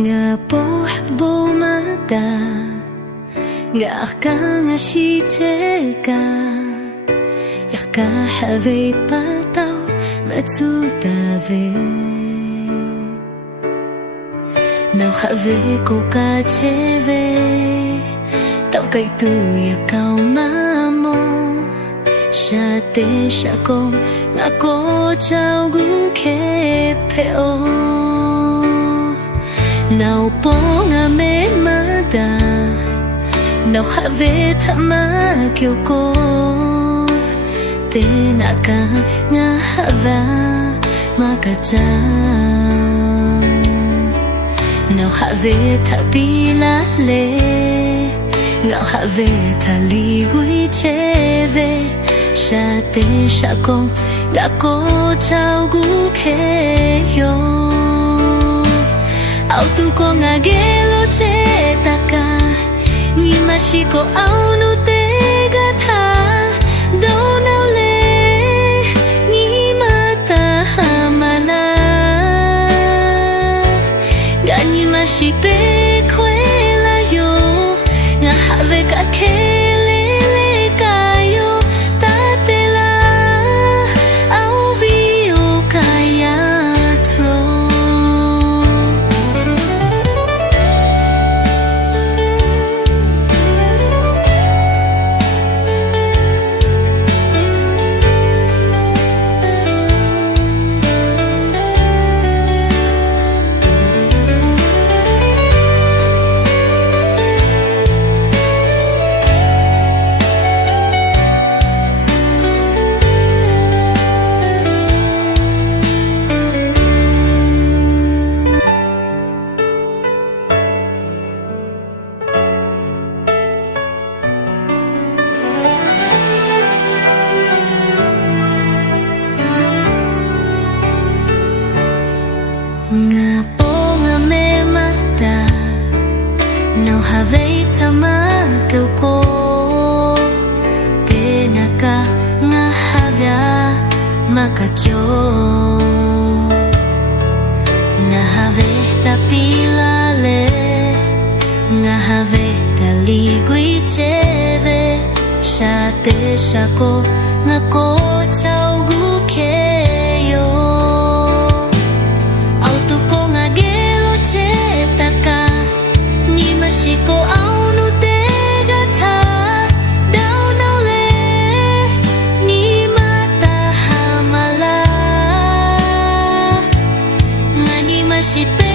nga po mata nga ka nga si cheka ya ka have patao matsutave nào have ko ka cheve tao kai tu ya kau mamo sha te sha ko nga ko chao gu ke peo nào po nga me mata nào have thama kyo ko te naka nga hava makacha nào have thabila le ngạo have thali gui cheve sha te sha ko ga ko chao gu ke yo au tu ko nga gelo che taka ni mashiko au nu te ga tha do nau le ni mata hamala ga ni mashipe kwe la yo nga have ka kele le ka yo ta te la au vi o kaya tro nga po nga me mata nào have thama kêu ko te naka nga havya makakyo nga have tapila le nga have tali gui cheve sha te sha ko nga ko chao gu ke yo Shiko au nu te ga tha dau nau le ni mata hamala ngani mashipe